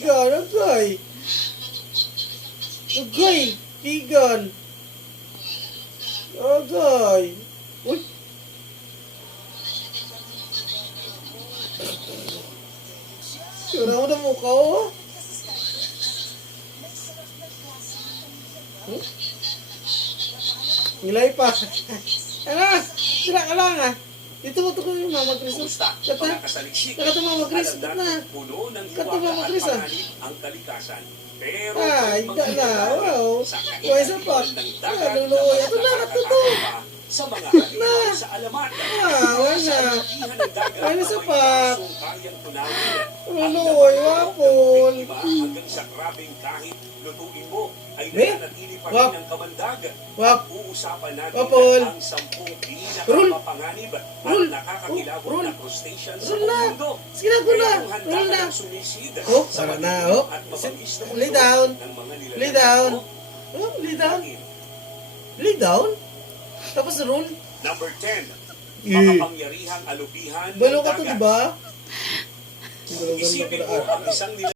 Pigan, agay. Agay, pigan. Agay. Uy. Sura mo na mukha, oh. Ngilay pa. Ano? Sira ka lang, ah. Dito mo ito ko yung Mama Chris. Kumusta? Mga kasaliksik. Kata Mama Chris. Ba't na? Puno ng Kata hiwaga Mama at Chris, ah. panganib ang kalikasan. Pero Hindi na. Wow. sa Uy, isa pa. kahihiyan ng dagat Ano, ito na, ito. sa mga halimaw sa alamat. Wala Sa na. lakihan ng dagat Ano na sa may pa? basong kayang tunawin. Ano, wapol. Iba hanggang sa grabing kahit lutuin mo ay Eh? nananatili pa Wap. rin ang kamandag. Wap. Uusapan natin Wapol. ang 10 Rule. pinakamapanganib at Rule. nakakakilabot Rule. na crustaceans sa Rule na. buong mundo. Sige na, rule na. Kaya kung handa Rule ka na. ng sumisid Oh, sa tara na, madilim oh. at mabangis na Lay mundo down. ng mga nilalang Lay down. mo, Oh, lay down. laging. Lay down? Tapos roll? Number 10, Eh. makapangyarihang alupihan ng Balo ka to, dagat. diba? Isipin mo ang isang